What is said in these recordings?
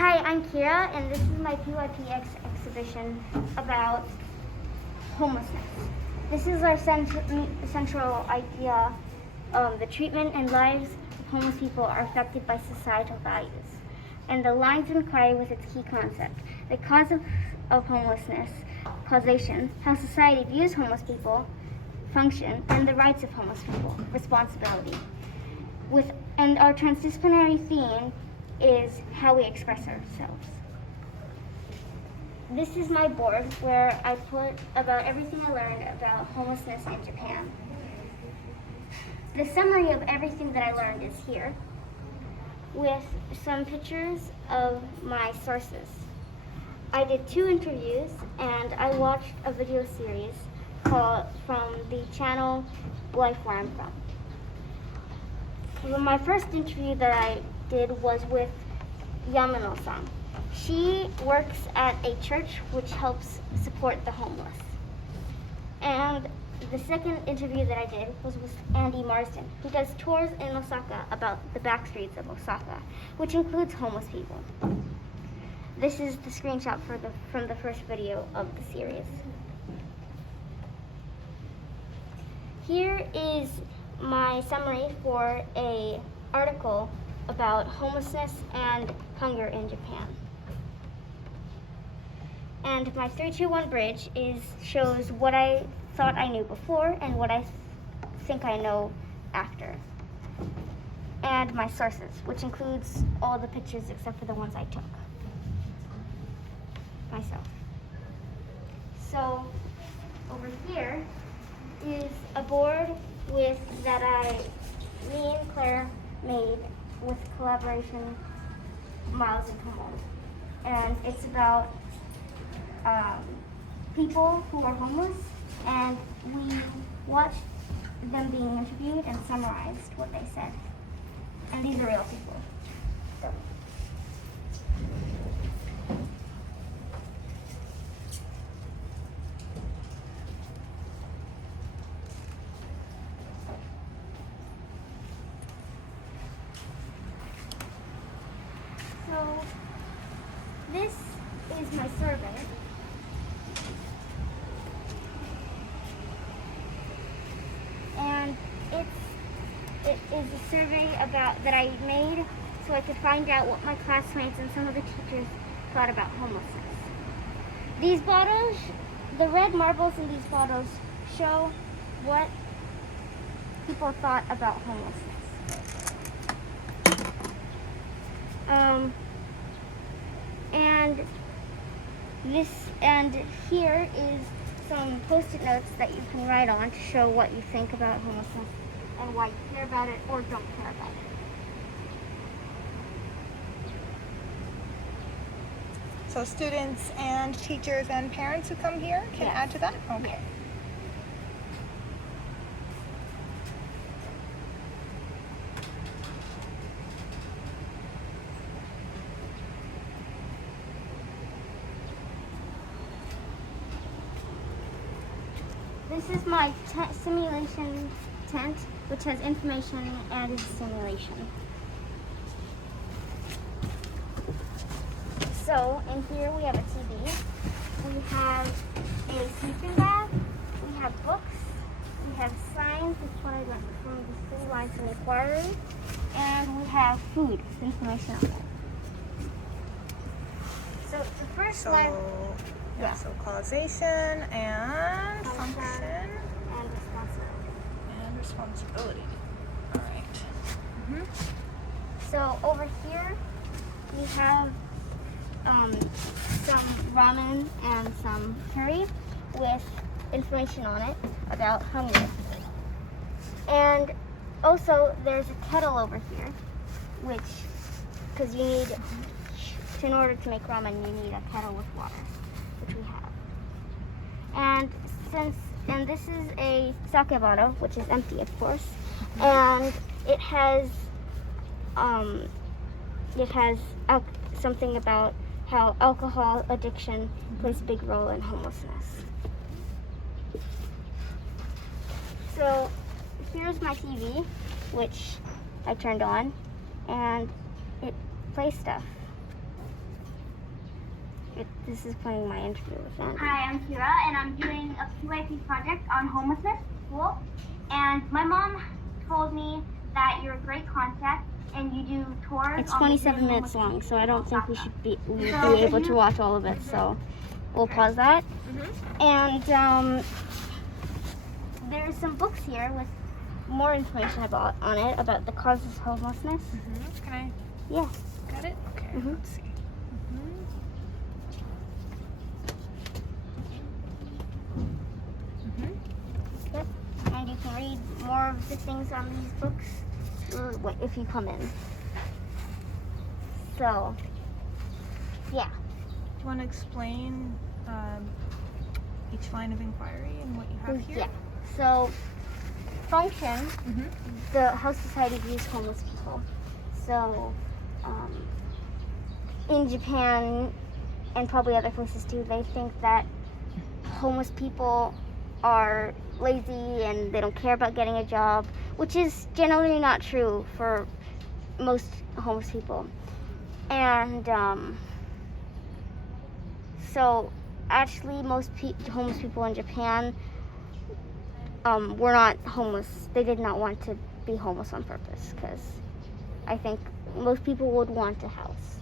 Hi, I'm Keira, and this is my PYPX exhibition about homelessness. This is our central idea. The treatment and lives of homeless people are affected by societal values. And the lines inquiry was its key concept. The cause of homelessness, causation, how society views homeless people, function, and the rights of homeless people, responsibility. And our transdisciplinary theme is how we express ourselves. This is my board where I put about everything I learned about homelessness in Japan. The summary of everything that I learned is here, with some pictures of my sources. I did 2 interviews, and I watched a video series called from the channel Life Where I'm From. My first interview that I did was with Yamano-san. She works at a church which helps support the homeless. And the second interview that I did was with Andy Marsden, who does tours in Osaka about the back streets of Osaka, which includes homeless people. This is the screenshot from the first video of the series. Here is my summary for an article about homelessness and hunger in Japan. And my 3-2-1 bridge shows what I thought I knew before and what I think I know after. And my sources, which includes all the pictures except for the ones I took myself. So over here is a board that me and Claire made with collaboration Miles and Kamal. And it's about people who are homeless, and we watched them being interviewed and summarized what they said. And these are real people. So this is my survey. And it is a survey that I made so I could find out what my classmates and some of the teachers thought about homelessness. These bottles, the red marbles in these bottles, show what people thought about homelessness. And here is some post-it notes that you can write on to show what you think about homelessness and why you care about it or don't care about it. So students and teachers and parents who come here can add to that? Okay. Yes. This is my simulation tent, which has information and is a simulation. So in here we have a TV, we have a sleeping bag, we have books, we have signs, which is what I learned from the 3 lines in inquiry, and we have food, information on it. So the first line. Yeah, so causation and function and responsibility. And responsibility. All right. So over here we have some ramen and some curry with information on it about hunger. And also there's a kettle over here, because you need, in order to make ramen, you need a kettle with water, which we have. And this is a sake bottle, which is empty, of course, and it has something about how alcohol addiction plays a big role in homelessness. So here's my TV, which I turned on, and it plays stuff. This is playing my interview with Andy. Hi, I'm Keira, and I'm doing a PYP project on homelessness at school. And my mom told me that you're a great contact, and you do tours. It's on 27 the minutes long, so I don't think we should be So able to watch all of it. So we'll pause that. And there's some books here with more information about the causes of homelessness. Can I Yeah. get it? Okay, Mhm. let's see. Yep. And you can read more of the things on these books if you come in. So, yeah. Do you want to explain each line of inquiry and what you have here? Yeah. So, function, the how society views homeless people. So, in Japan and probably other places too, they think that homeless people are lazy and they don't care about getting a job, which is generally not true for most homeless people. And so actually most homeless people in Japan were not homeless. They did not want to be homeless on purpose, because I think most people would want a house.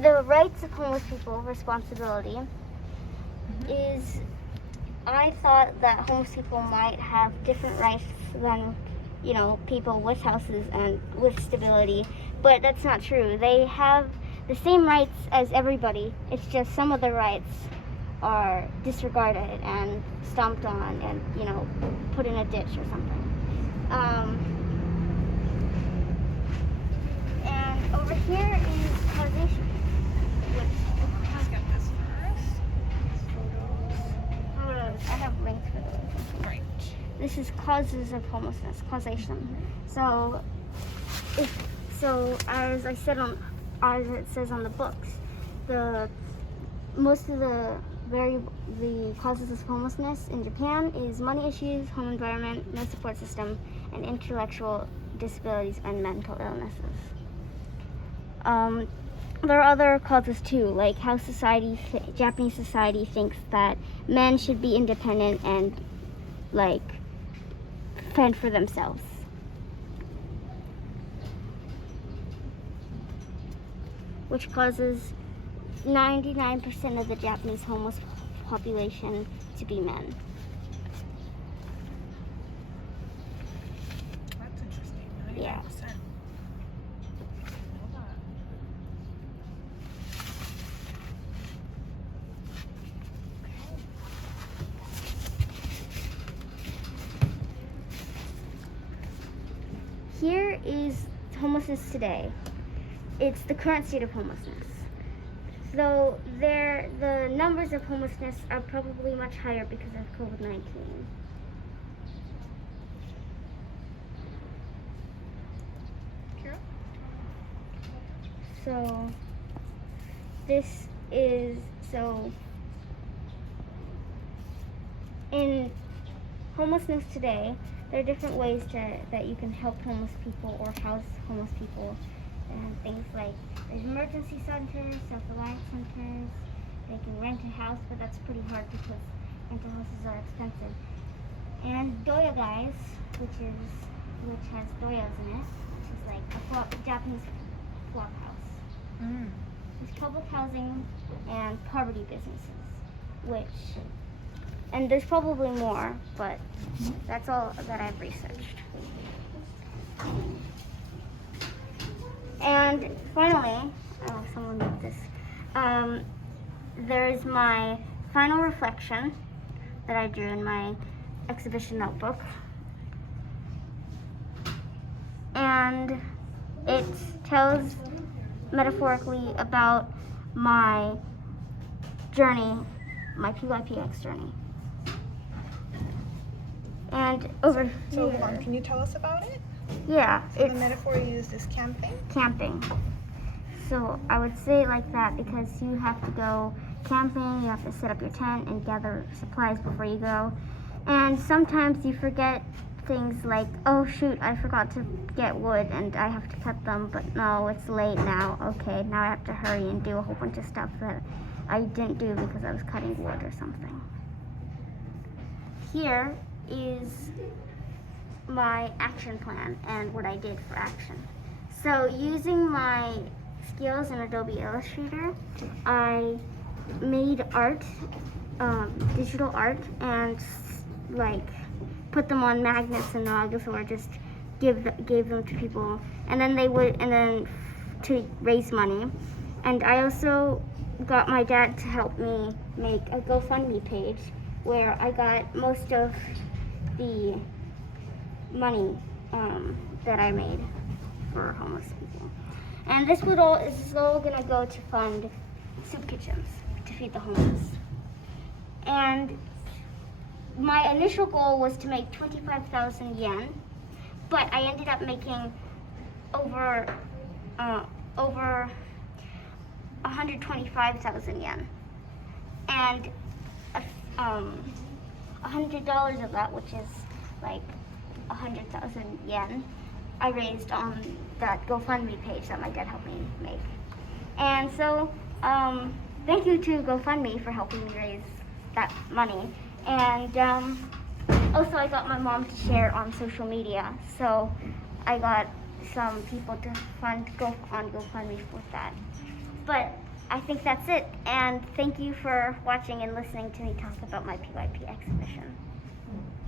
The rights of homeless people, responsibility, is I thought that homeless people might have different rights than, people with houses and with stability, but that's not true. They have the same rights as everybody. It's just some of the rights are disregarded and stomped on and, put in a ditch or something. And over here is causation, which Let's get this first. I have links for those. Right. This is causes of homelessness, causation. So, as I said as it says on the books, most of the causes of homelessness in Japan is money issues, home environment, no support system, and intellectual disabilities and mental illnesses. There are other causes too, like how Japanese society thinks that men should be independent and fend for themselves. Which causes 99% of the Japanese homeless population to be men. That's interesting. 99%. Yeah. Here is homelessness today. It's the current state of homelessness. So the numbers of homelessness are probably much higher because of COVID-19. Keira? So in homelessness today, there are different ways that you can help homeless people or house homeless people, and things like there's emergency centers, self-reliance centers. They can rent a house, but that's pretty hard because rental houses are expensive. And doya guys, which has doyas in it, which is like a Japanese flop house. There's public housing and poverty businesses, and there's probably more, but that's all that I've researched. And finally, someone did this. There's my final reflection that I drew in my exhibition notebook. And it tells metaphorically about my journey, my PYPX journey. And over So here, hold on, can you tell us about it? yeah, So it's the metaphor you used is camping? camping. So I would say it like that because you have to go camping, you have to set up your tent and gather supplies before you go. And sometimes you forget things like, oh shoot, I forgot to get wood and I have to cut them, but no, it's late now. Okay, now I have to hurry and do a whole bunch of stuff that I didn't do because I was cutting wood or something. Here is my action plan and what I did for action. So using my skills in Adobe Illustrator, I made art, digital art, and like put them on magnets and mugs, or just gave them to people, and then to raise money. And I also got my dad to help me make a GoFundMe page where I got most of the money that I made for homeless people. And this is all gonna go to fund soup kitchens to feed the homeless. And my initial goal was to make 25,000 yen, but I ended up making over 125,000 yen, and $100 of that, which is like 100,000 yen, I raised on that GoFundMe page that my dad helped me make. And so, thank you to GoFundMe for helping me raise that money. And also I got my mom to share on social media, so I got some people to go on GoFundMe with that. But I think that's it, and thank you for watching and listening to me talk about my PYP exhibition.